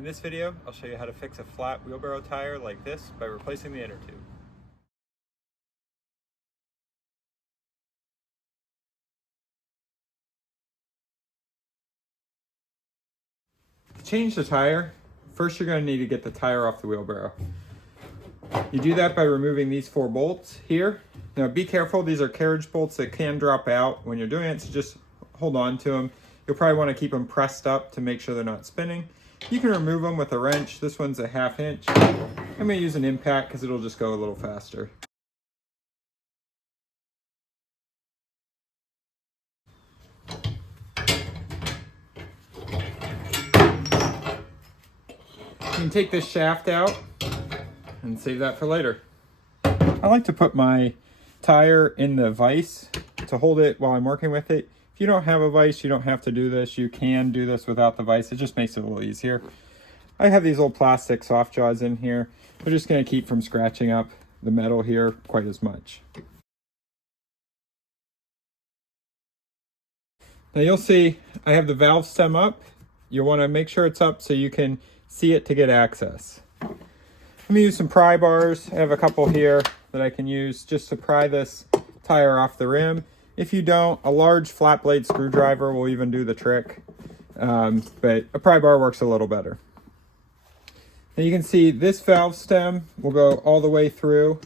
In this video, I'll show you how to fix a flat wheelbarrow tire like this by replacing the inner tube. To change the tire, first you're going to need to get the tire off the wheelbarrow. You do that by removing these 4 bolts here. Now be careful, these are carriage bolts that can drop out when you're doing it, so just hold on to them. You'll probably want to keep them pressed up to make sure they're not spinning. You can remove them with a wrench. This one's a 1/2 inch. I'm going to use an impact because it'll just go a little faster. You can take this shaft out and save that for later. I like to put my tire in the vise to hold it while I'm working with it. If you don't have a vise, you don't have to do this. You can do this without the vise. It just makes it a little easier. I have these old plastic soft jaws in here. They're just going to keep from scratching up the metal here quite as much. Now you'll see I have the valve stem up. You'll want to make sure it's up so you can see it to get access. I'm going to use some pry bars. I have a couple here that I can use just to pry this tire off the rim. If you don't, a large flat blade screwdriver will even do the trick, but a pry bar works a little better. Now you can see this valve stem will go all the way through.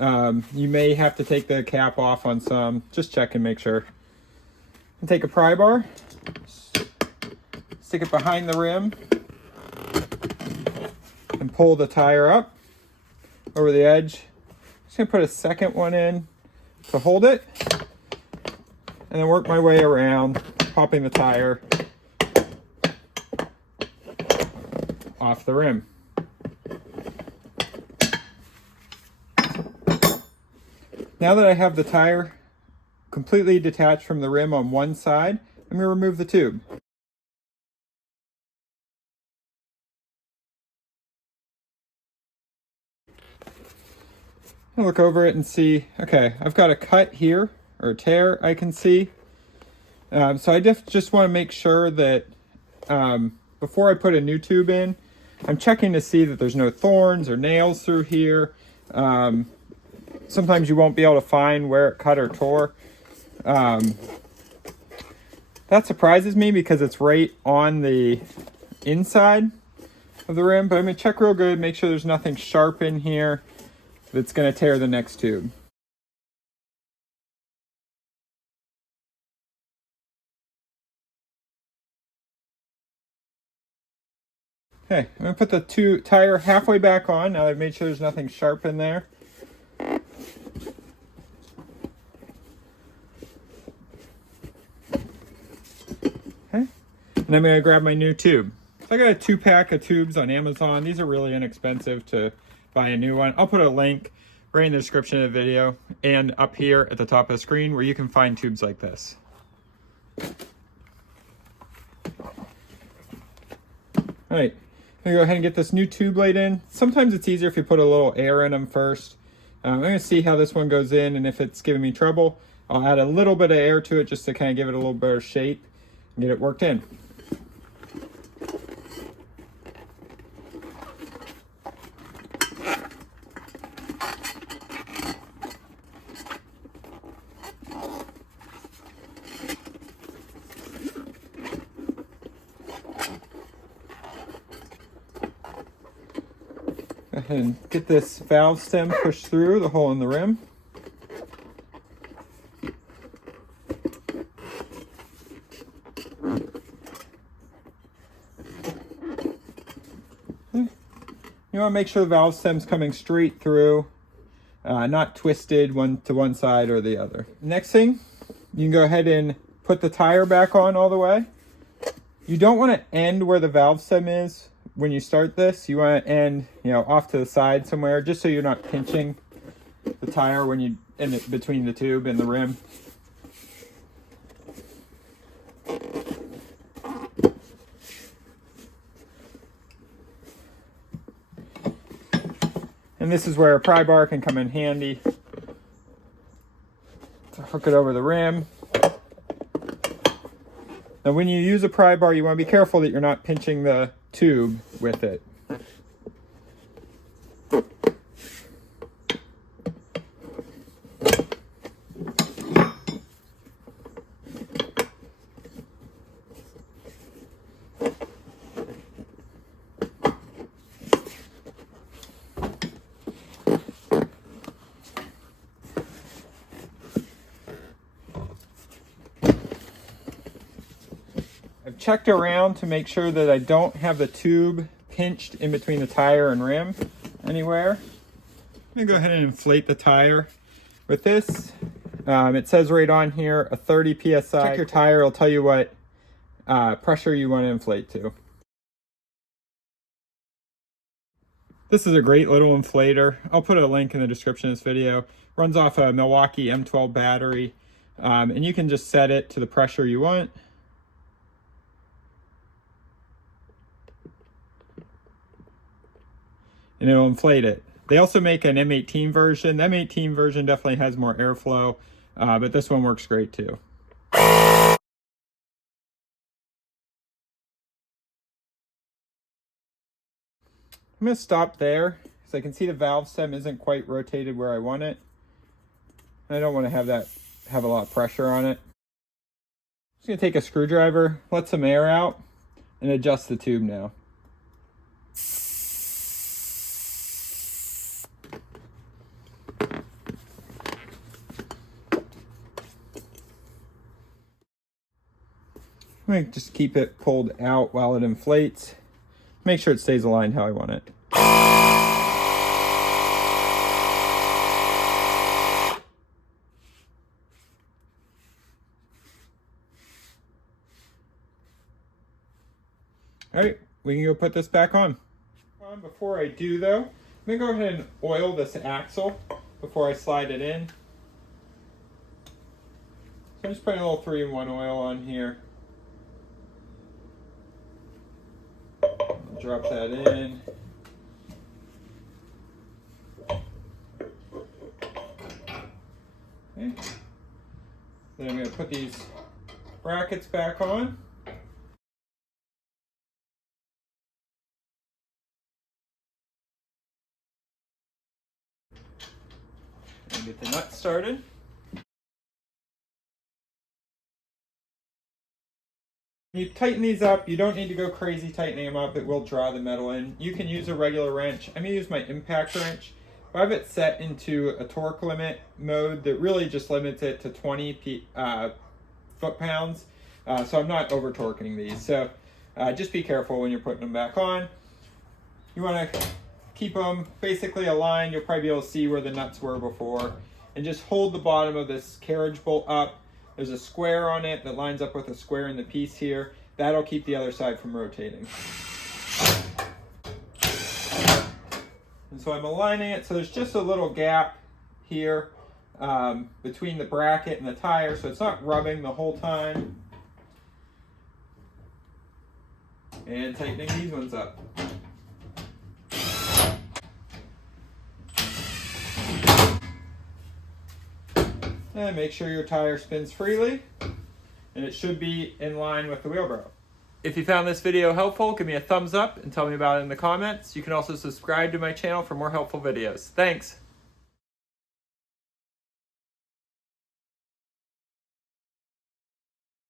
You may have to take the cap off on some, just check and make sure. And take a pry bar, stick it behind the rim, and pull the tire up over the edge. Just gonna put a second one in to hold it, and then work my way around, popping the tire off the rim. Now that I have the tire completely detached from the rim on one side, I'm going to remove the tube. I'll look over it and see, okay, I've got a cut here, or a tear I can see. So I just want to make sure that before I put a new tube in, I'm checking to see that there's no thorns or nails through here. Sometimes you won't be able to find where it cut or tore. That surprises me because it's right on the inside of the rim, but I'm going to check real good, make sure there's nothing sharp in here that's going to tear the next tube. Okay, I'm going to put the tire halfway back on now that I've made sure there's nothing sharp in there. Okay, and I'm going to grab my new tube. So I got a 2-pack of tubes on Amazon. These are really inexpensive to buy a new one. I'll put a link right in the description of the video and up here at the top of the screen where you can find tubes like this. All right. I'm gonna go ahead and get this new tube laid in. Sometimes it's easier if you put a little air in them first. I'm gonna see how this one goes in, and if it's giving me trouble, I'll add a little bit of air to it just to kind of give it a little better shape and get it worked in. And get this valve stem pushed through the hole in the rim. You want to make sure the valve stem's coming straight through, not twisted one to one side or the other. Next thing, you can go ahead and put the tire back on all the way. You don't want to end where the valve stem is. When you start this, you want to end, off to the side somewhere, just so you're not pinching the tire when you end it between the tube and the rim. And this is where a pry bar can come in handy to hook it over the rim. Now when you use a pry bar, you want to be careful that you're not pinching the tube with it. I've checked around to make sure that I don't have the tube pinched in between the tire and rim anywhere. I'm gonna go ahead and inflate the tire with this. It says right on here a 30 psi. Check your tire, it'll tell you what pressure you want to inflate to. This is a great little inflator. I'll put a link in the description of this video. Runs off a Milwaukee M12 battery, and you can just set it to the pressure you want. And it'll inflate it. They also make an M18 version. The M18 version definitely has more airflow, but this one works great too. I'm gonna stop there because I can see the valve stem isn't quite rotated where I want it. I don't want to have a lot of pressure on it. I'm just gonna take a screwdriver, let some air out, and adjust the tube now. I'm going to just keep it pulled out while it inflates. Make sure it stays aligned how I want it. All right, we can go put this back on. Before I do though, I'm going to go ahead and oil this axle before I slide it in. So I'm just putting a little 3-in-1 oil on here. Drop that in. Okay. Then I'm going to put these brackets back on. And get the nut started. When you tighten these up, you don't need to go crazy tightening them up. It will draw the metal in. You can use a regular wrench. I'm going to use my impact wrench. I have it set into a torque limit mode that really just limits it to 20 foot-pounds. So I'm not over torquing these. So just be careful when you're putting them back on. You want to keep them basically aligned. You'll probably be able to see where the nuts were before. And just hold the bottom of this carriage bolt up. There's a square on it that lines up with a square in the piece here. That'll keep the other side from rotating. And so I'm aligning it so there's just a little gap here between the bracket and the tire, so it's not rubbing the whole time. And tightening these ones up. And make sure your tire spins freely, and it should be in line with the wheelbarrow. If you found this video helpful, give me a thumbs up and tell me about it in the comments. You can also subscribe to my channel for more helpful videos. Thanks!